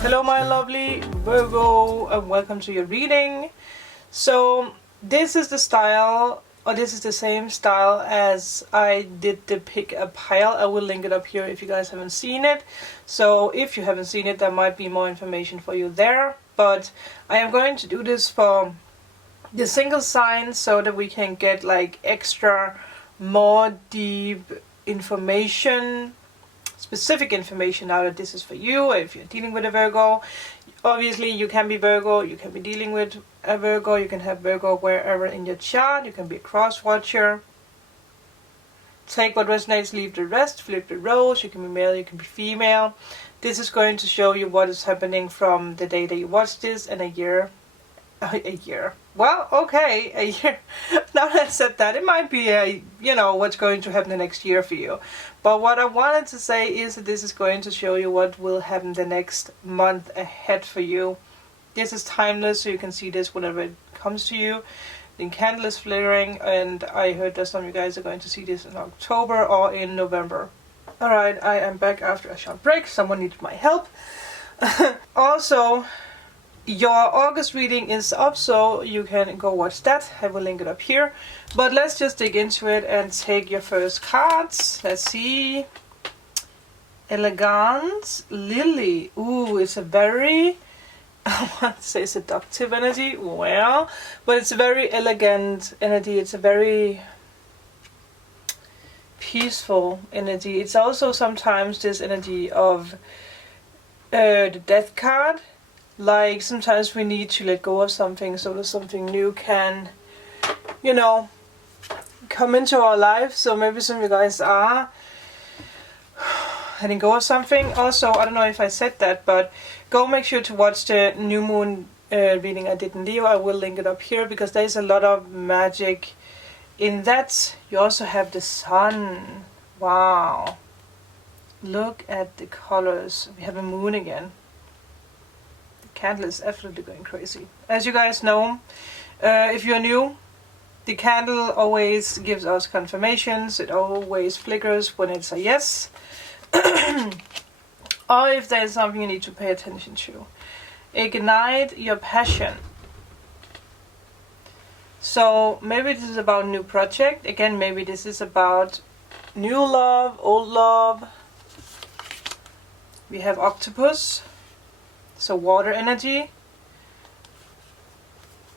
Hello my lovely Virgo and welcome to your reading. So this is the style, or this is the same style as I did the pick a pile. I will link it up here if you guys haven't seen it. So if you haven't seen it, there might be more information for you there. But I am going to do this for the single signs so that we can get like extra more deep information, specific information now that this is for you. If you're dealing with a Virgo, obviously you can be Virgo, you can be dealing with a Virgo, you can have Virgo wherever in your chart, you can be a cross watcher. Take what resonates, leave the rest, flip the roles. You can be male, you can be female. This is going to show you what is happening from the day that you watch this and a year. Well, okay, a year. Now that I said that, it might be a, what's going to happen the next year for you. But what I wanted to say is that this is going to show you what will happen the next month ahead for you. This is timeless, so you can see this whenever it comes to you. The candle is flaring, and I heard that some of you guys are going to see this in October or in November. Alright, I am back after a short break. Someone needed my help. Also, your August reading is up, so you can go watch that. I will link it up here. But let's just dig into it and take your first cards. Let's see. Elegance, Lily. Ooh, it's a very, I want to say seductive energy. Well, but it's a very elegant energy. It's a very peaceful energy. It's also sometimes this energy of the Death card. Like, sometimes we need to let go of something so that something new can, come into our life. So maybe some of you guys are letting go of something. Also, I don't know if I said that, but go make sure to watch the new moon reading I did in Leo. I will link it up here because there's a lot of magic in that. You also have the sun. Wow. Look at the colors. We have a moon again. Candle is absolutely going crazy. As you guys know, if you're new, the candle always gives us confirmations. It always flickers when it's a yes. Or if there's something you need to pay attention to. Ignite your passion. So maybe this is about a new project. Again, maybe this is about new love, old love. We have octopus. So water energy.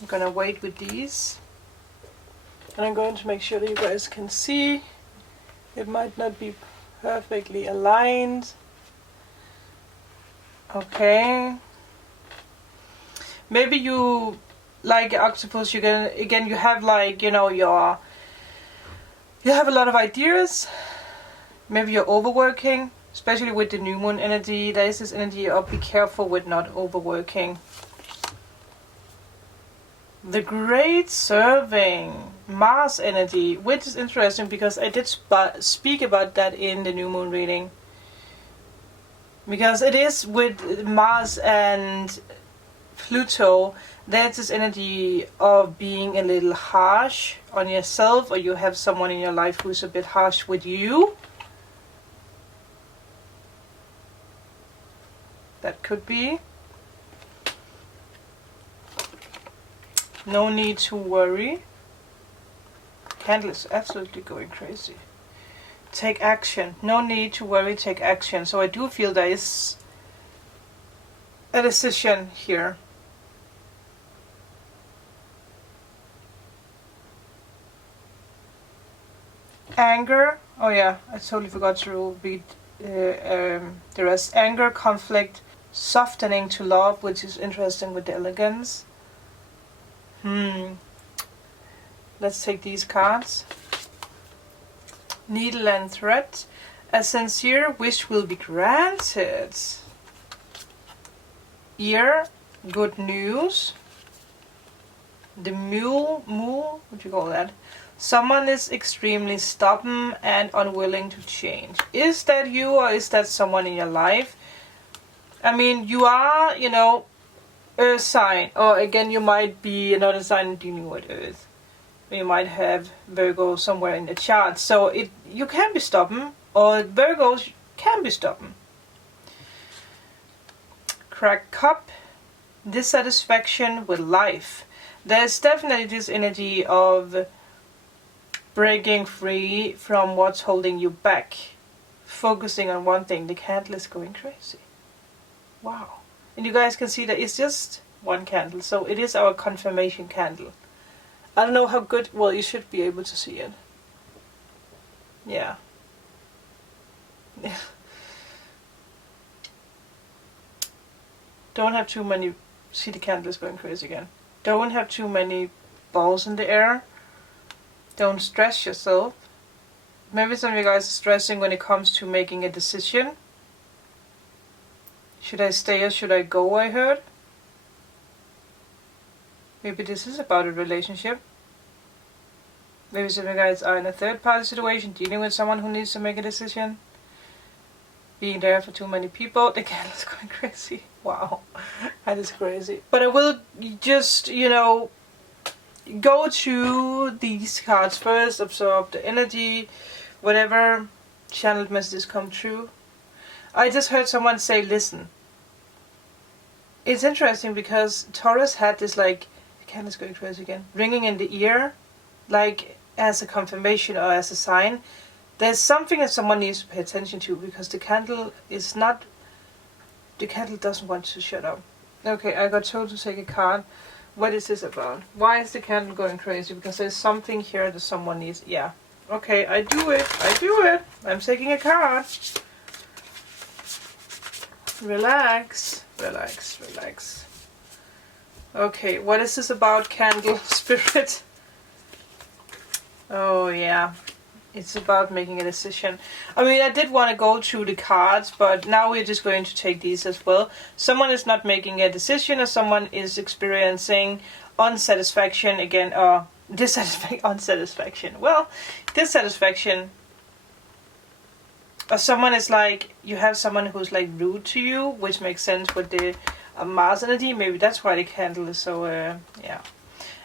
I'm gonna wait with these. And I'm going to make sure that you guys can see. It might not be perfectly aligned. Okay. Maybe you like octopus, you can, again, you have like, you have a lot of ideas. Maybe you're overworking. Especially with the new moon energy, there is this energy of be careful with not overworking. The great serving, Mars energy, which is interesting because I did speak about that in the new moon reading. Because it is with Mars and Pluto, there's this energy of being a little harsh on yourself, or you have someone in your life who's a bit harsh with you. That could be. No need to worry. Candle is absolutely going crazy. Take action. No need to worry, take action. So I do feel there is a decision here. Anger. Oh yeah, I totally forgot to read the rest. Anger, conflict, softening to love, which is interesting with the elegance. Let's take these cards. Needle and thread. A sincere wish will be granted. Ear, good news. The mule, what do you call that? Someone is extremely stubborn and unwilling to change. Is that you, or is that someone in your life? I mean, you are, Earth sign. Or again, you might be another sign dealing with Earth. You might have Virgo somewhere in the chart. So you can be stubborn, or Virgos can be stubborn. cracked cup, dissatisfaction with life. There's definitely this energy of breaking free from what's holding you back. Focusing on one thing. The candle is going crazy. Wow. And you guys can see that it's just one candle. So it is our confirmation candle. I don't know how good... Well, you should be able to see it. Yeah. Don't have too many... See, the candle is going crazy again. Don't have too many balls in the air. Don't stress yourself. Maybe some of you guys are stressing when it comes to making a decision. Should I stay or should I go, I heard? Maybe this is about a relationship. Maybe some of you guys are in a third party situation, dealing with someone who needs to make a decision. Being there for too many people. The candle's going crazy. Wow. That is crazy. But I will just, you know, go through these cards first, absorb the energy, whatever channeled messages come through. I just heard someone say, listen. It's interesting because Taurus had this, like, the candle's going crazy again, ringing in the ear, like as a confirmation or as a sign. There's something that someone needs to pay attention to, because the candle is not, the candle doesn't want to shut up. Okay, I got told to take a card. What is this about? Why is the candle going crazy? Because there's something here that someone needs. Yeah. Okay, I do it. I'm taking a card. Relax. Relax, relax. Okay, what is this about, candle spirit? Oh, yeah. It's about making a decision. I mean, I did want to go through the cards, but now we're just going to take these as well. Someone is not making a decision, or someone is experiencing unsatisfaction again, or unsatisfaction. Well, dissatisfaction. Or someone is like, you have someone who's like rude to you, which makes sense with the Mars energy. Maybe that's why the candle is so, yeah.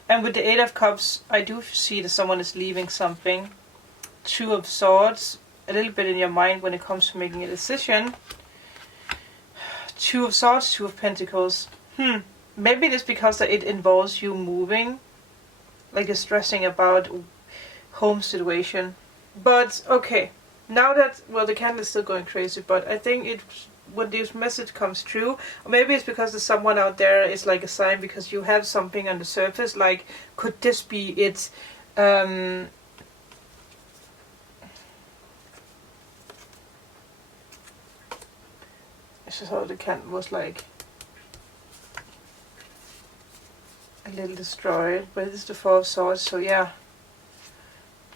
And with the Eight of Cups, I do see that someone is leaving something. Two of Swords, a little bit in your mind when it comes to making a decision. Two of Swords, Two of Pentacles. Maybe it is because that it involves you moving. Like you're stressing about home situation. But, okay. Now that, well, the candle is still going crazy, but I think it, when this message comes true, or maybe it's because there's someone out there is like a sign because you have something on the surface, like, could this be it? This is how the candle was like a little destroyed, but it's the Four of Swords, so yeah.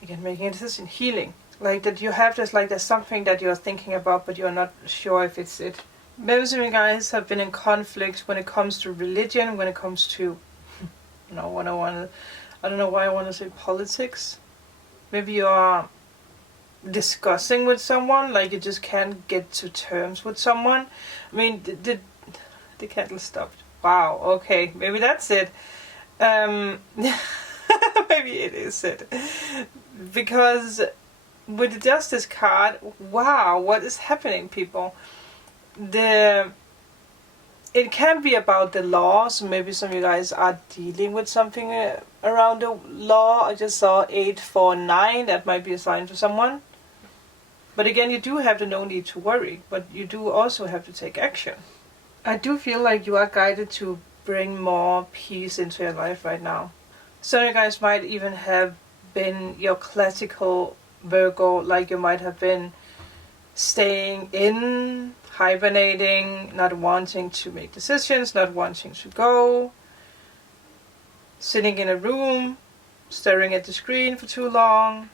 Again, making a decision, healing. Like that you have this, like there's something that you're thinking about, but you're not sure if it's it. Most of you guys have been in conflict when it comes to religion, when it comes to, I don't know why I want to say politics. Maybe you are discussing with someone, like you just can't get to terms with someone. I mean, the candle stopped. Wow, okay, maybe that's it. Maybe it is it. Because with the Justice card, wow, what is happening, people? It can be about the law, so maybe some of you guys are dealing with something around the law. I just saw 849, that might be a sign for someone. But again, you do have the no need to worry, but you do also have to take action. I do feel like you are guided to bring more peace into your life right now. Some of you guys might even have been your classical Virgo, like you might have been staying in, hibernating, not wanting to make decisions, not wanting to go, sitting in a room, staring at the screen for too long.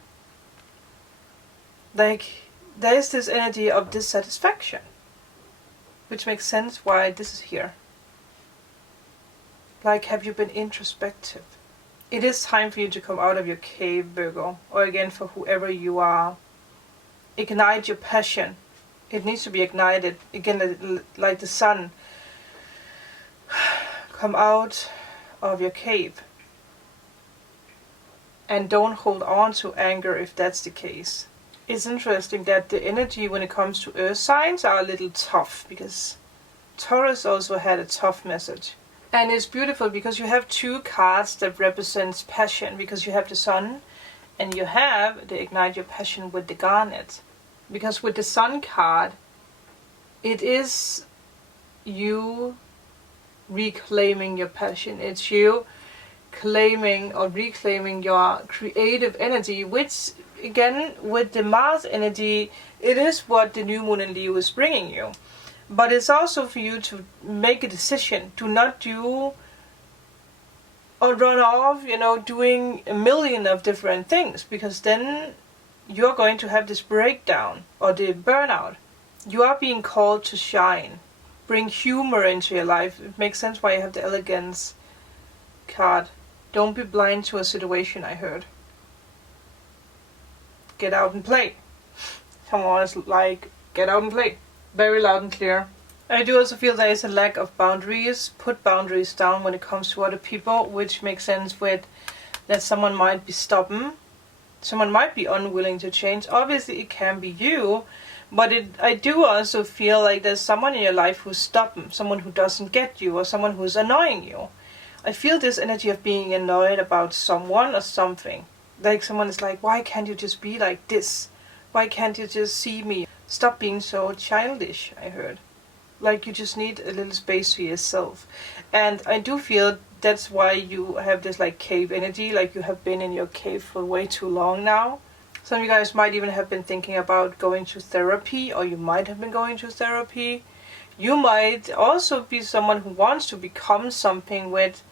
Like, there's this energy of dissatisfaction, which makes sense why this is here. Like, have you been introspective? It is time for you to come out of your cave, Virgo, or again for whoever you are. Ignite your passion. It needs to be ignited, again, like the sun. Come out of your cave. And don't hold on to anger if that's the case. It's interesting that the energy when it comes to earth signs are a little tough, because Taurus also had a tough message. And it's beautiful because you have two cards that represents passion, because you have the Sun and you have the Ignite Your Passion with the Garnet. Because with the Sun card, it is you reclaiming your passion. It's you claiming or reclaiming your creative energy, which again with the Mars energy, it is what the new moon in Leo is bringing you. But it's also for you to make a decision to not do or run off, you know, doing a million of different things, because then you're going to have this breakdown or the burnout. You are being called to shine, bring humor into your life. It makes sense why you have the Elegance card. Don't be blind to a situation, I heard. Get out and play. Come on, it's like, get out and play. Very loud and clear. I do also feel there is a lack of boundaries. Put boundaries down when it comes to other people, which makes sense with that someone might be stubborn. Someone might be unwilling to change. Obviously it can be you, but I do also feel like there's someone in your life who's stubborn, someone who doesn't get you, or someone who's annoying you. I feel this energy of being annoyed about someone or something. Like someone is like, why can't you just be like this? Why can't you just see me? Stop being so childish, I heard. Like you just need a little space for yourself. And I do feel that's why you have this like cave energy, like you have been in your cave for way too long now. Some of you guys might even have been thinking about going to therapy, or you might have been going to therapy. You might also be someone who wants to become something with,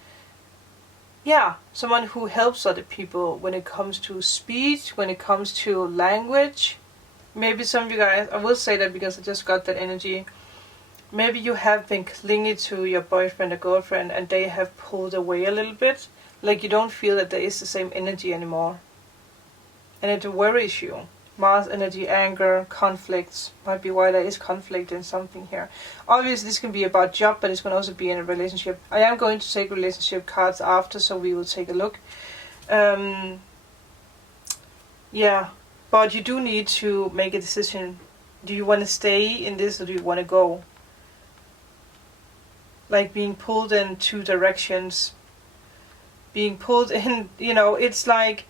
someone who helps other people when it comes to speech, when it comes to language. Maybe some of you guys, I will say that because I just got that energy, maybe you have been clingy to your boyfriend or girlfriend and they have pulled away a little bit. Like you don't feel that there is the same energy anymore. And it worries you. Mars energy, anger, conflicts, might be why there is conflict in something here. Obviously this can be about job, but it can also be in a relationship. I am going to take relationship cards after, so we will take a look. But you do need to make a decision. Do you want to stay in this or do you want to go? Like being pulled in two directions. Being pulled in, you know, it's like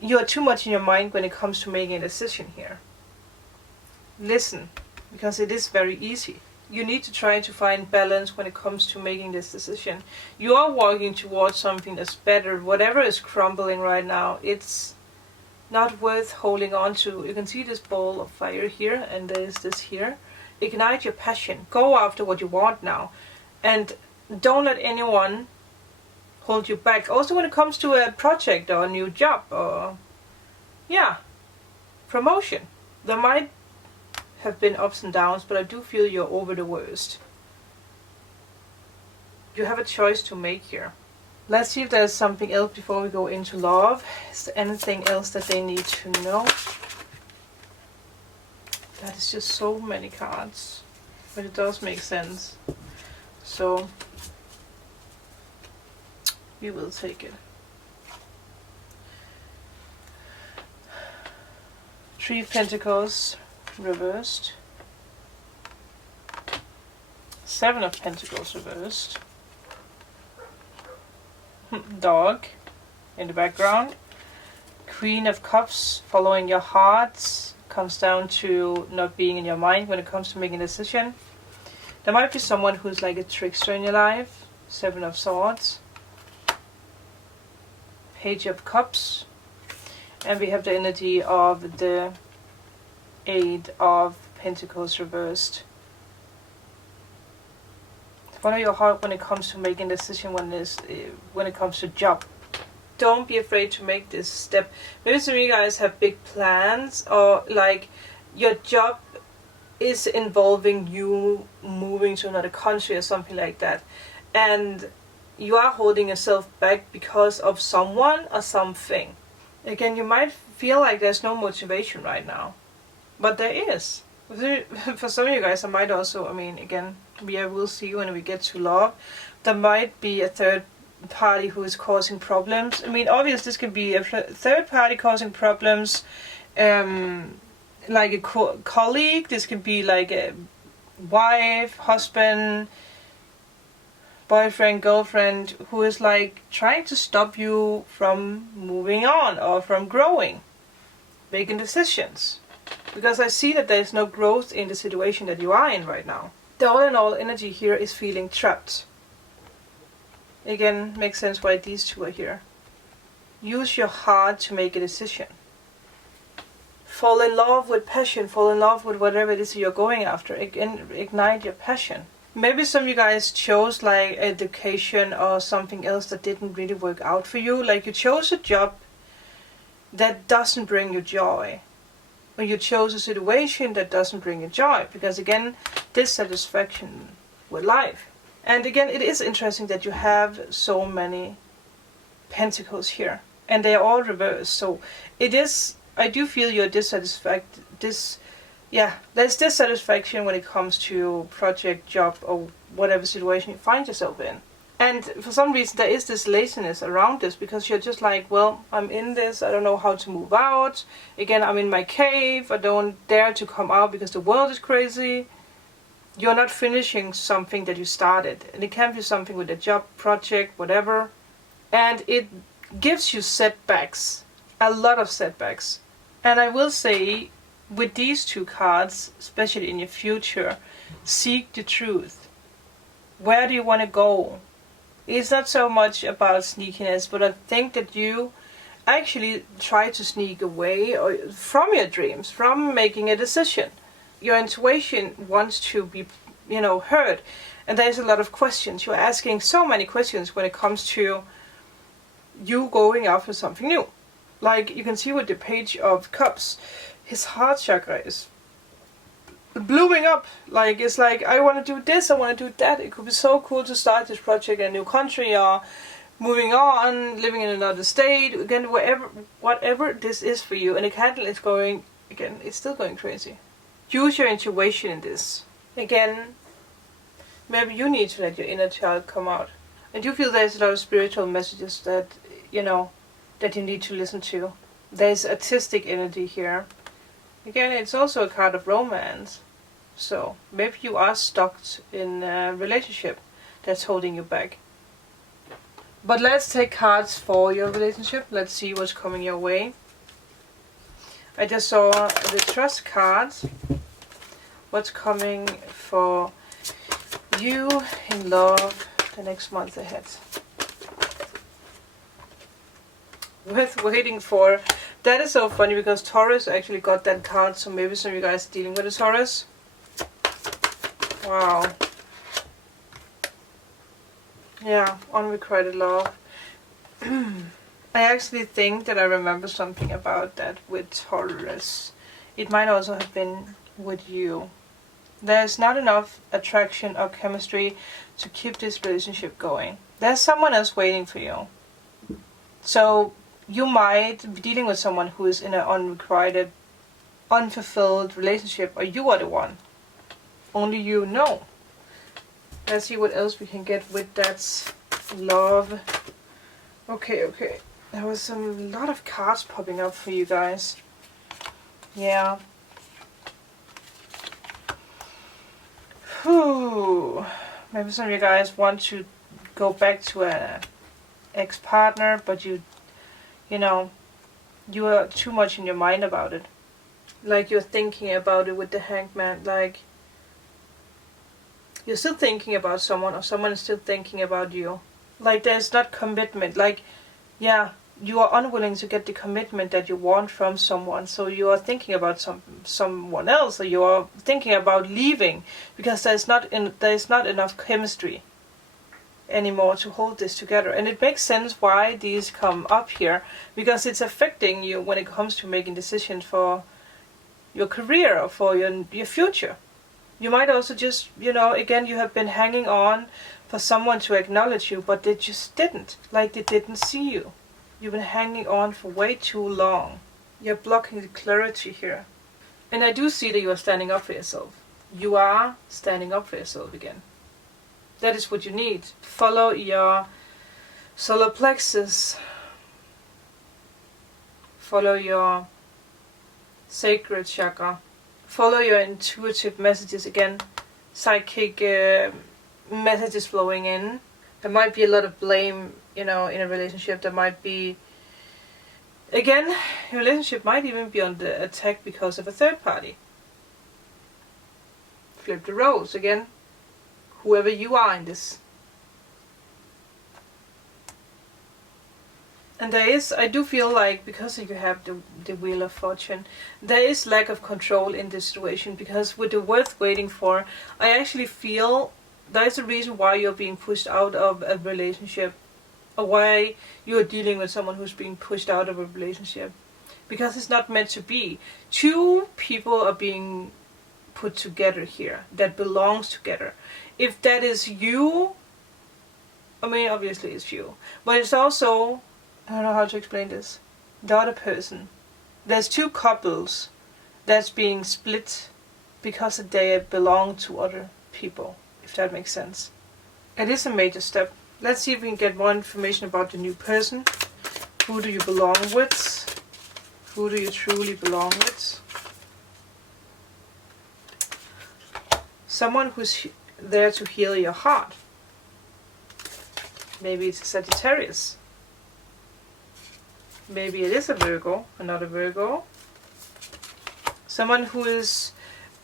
you are too much in your mind when it comes to making a decision here. Listen, because it is very easy. You need to try to find balance when it comes to making this decision. You are walking towards something that's better. Whatever is crumbling right now, it's not worth holding on to. You can see this ball of fire here, and there's this here. Ignite your passion. Go after what you want now. And don't let anyone hold you back. Also when it comes to a project or a new job or promotion. There might have been ups and downs, but I do feel you're over the worst. You have a choice to make here. Let's see if there's something else before we go into love. Is there anything else that they need to know? That is just so many cards, but it does make sense. So we will take it. Three of Pentacles reversed. Seven of Pentacles reversed. Dog in the background. Queen of Cups, following your heart. Comes down to not being in your mind when it comes to making a decision. There might be someone who's like a trickster in your life. Seven of Swords. Page of Cups. And we have the energy of the Eight of Pentacles reversed. Follow your heart when it comes to making a decision, when it comes to job. Don't be afraid to make this step. Maybe some of you guys have big plans, or like your job is involving you moving to another country or something like that. And you are holding yourself back because of someone or something. Again, you might feel like there's no motivation right now, but there is. For some of you guys, I might also, again, we'll see when we get to love. There might be a third party who is causing problems. Obviously this could be a third party causing problems, like a colleague. This could be like wife, husband, boyfriend, girlfriend who is like trying to stop you from moving on or from growing, making decisions. Because I see that there is no growth in the situation that you are in right now. The all in all energy here is feeling trapped. Again, makes sense why these two are here. Use your heart to make a decision. Fall in love with passion, fall in love with whatever it is you're going after. Again, ignite your passion. Maybe some of you guys chose like education or something else that didn't really work out for you. Like you chose a job that doesn't bring you joy. Or you chose a situation that doesn't bring you joy. Because again, dissatisfaction with life. And again, it is interesting that you have so many pentacles here. And they are all reversed. So it is, I do feel you're dissatisfied. There's dissatisfaction when it comes to project, job, or whatever situation you find yourself in. And for some reason there is this laziness around this, because you're just like, well, I'm in this, I don't know how to move out. Again, I'm in my cave, I don't dare to come out because the world is crazy. You're not finishing something that you started. And it can be something with a job, project, whatever. And it gives you setbacks, a lot of setbacks. And I will say, with these two cards, especially in your future, seek the truth. Where do you want to go? It's not so much about sneakiness, but I think that you actually try to sneak away from your dreams, from making a decision. Your intuition wants to be, heard. And there's a lot of questions. You're asking so many questions when it comes to you going after something new. Like you can see with the Page of Cups, his heart chakra is blooming up. Like it's like, I want to do this, I want to do that. It could be so cool to start this project in a new country, or moving on, living in another state. Again, whatever this is for you. And the candle is going, again, it's still going crazy. Use your intuition in this. Again, maybe you need to let your inner child come out. I do feel there's a lot of spiritual messages that, that you need to listen to. There's artistic energy here. Again, it's also a card of romance. So maybe you are stuck in a relationship that's holding you back. But let's take cards for your relationship. Let's see what's coming your way. I just saw the trust cards. What's coming for you in love the next month ahead. Worth waiting for. That is so funny because Taurus actually got that card, so maybe some of you guys are dealing with a Taurus. Wow. Yeah, unrequited love. I actually think that I remember something about that with Taurus. It might also have been with you. There's not enough attraction or chemistry to keep this relationship going. There's someone else waiting for you. So you might be dealing with someone who is in an unrequited, unfulfilled relationship, or you are the one. Only you know. Let's see what else we can get with that love. Okay. There was a lot of cards popping up for you guys. Yeah. Whew. Maybe some of you guys want to go back to an ex-partner, but you are too much in your mind about it. Like you're thinking about it with the Hangman. Like you're still thinking about someone, or someone is still thinking about you. Like there's not commitment. Like, yeah, you are unwilling to get the commitment that you want from someone. So you are thinking about someone else, or you are thinking about leaving because there's not enough chemistry anymore to hold this together. And it makes sense why these come up here, because it's affecting you when it comes to making decisions for your career or for your future. You might also just, again, you have been hanging on for someone to acknowledge you, but they just didn't. Like they didn't see you. You've been hanging on for way too long. You're blocking the clarity here. And I do see that you are standing up for yourself. You are standing up for yourself again. That is what you need. Follow your solar plexus. Follow your sacred chakra. Follow your intuitive messages again. psychic messages flowing in. There might be a lot of blame, you know, in a relationship. There might be, again, your relationship might even be under attack because of a third party. Flip the roles again. Whoever you are in this. And there is, I do feel like, because you have the Wheel of Fortune, there is lack of control in this situation, because with the worth waiting for, I actually feel there is a reason why you're being pushed out of a relationship, or why you're dealing with someone who's being pushed out of a relationship. Because it's not meant to be. Two people are being put together here, that belongs together. If that is you, I mean, obviously it's you, but it's also, I don't know how to explain this, the other person. There's two couples that's being split because they belong to other people, if that makes sense. It is a major step. Let's see if we can get more information about the new person. Who do you belong with? Who do you truly belong with? Someone who's there to heal your heart. Maybe it's a Sagittarius. Maybe it is a Virgo, another Virgo. Someone who is,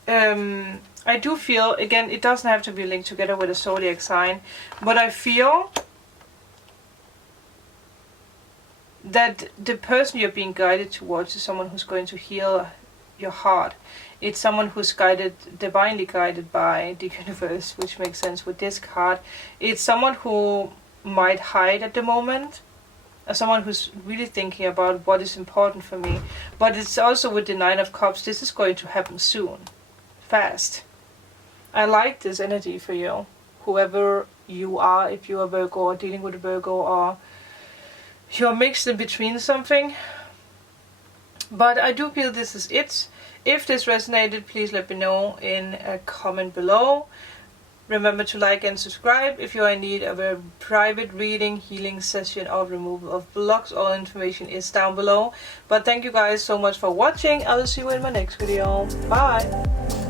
I do feel, again, it doesn't have to be linked together with a zodiac sign, but I feel that the person you're being guided towards is someone who's going to heal your heart. It's someone who's guided, divinely guided by the universe, which makes sense with this card. It's someone who might hide at the moment, or someone who's really thinking about what is important for me. But it's also with the Nine of Cups, this is going to happen soon, fast. I like this energy for you, whoever you are, if you're a Virgo or dealing with a Virgo, or you're mixed in between something. But I do feel this is it. If this resonated, please let me know in a comment below. Remember to like and subscribe. If you are in need of a private reading, healing session, or removal of blocks, all information is down below. But thank you guys so much for watching. I will see you in my next video. Bye!